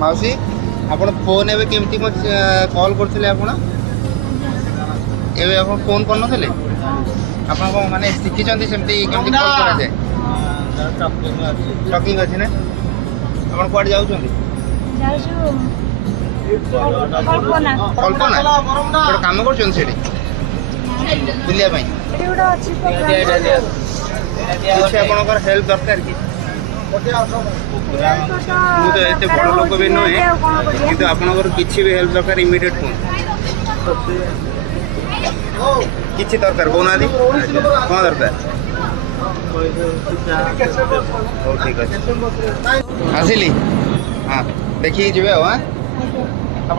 माउसी आपण फोन एवं केमती कॉल करथिले आपण एवं आपण फोन करन थिले आपण को माने शिखि चंदी सेमती केमती कॉल करा जाय टॉकिंग अछि ने आपण कोड जाउ चंदी कल्पना गोटे काम कर सेठी बुलिया कुछ आपंकर हेल्प दरकार कि मुझे एत बड़ लोक भी नुहे कि आपंकर किसी भी हेल्प दरकार इमिडिएट फोन किसी दरकार कहना कौन दरकार ठीक अच्छे आसिली हाँ देखिए जी हाँ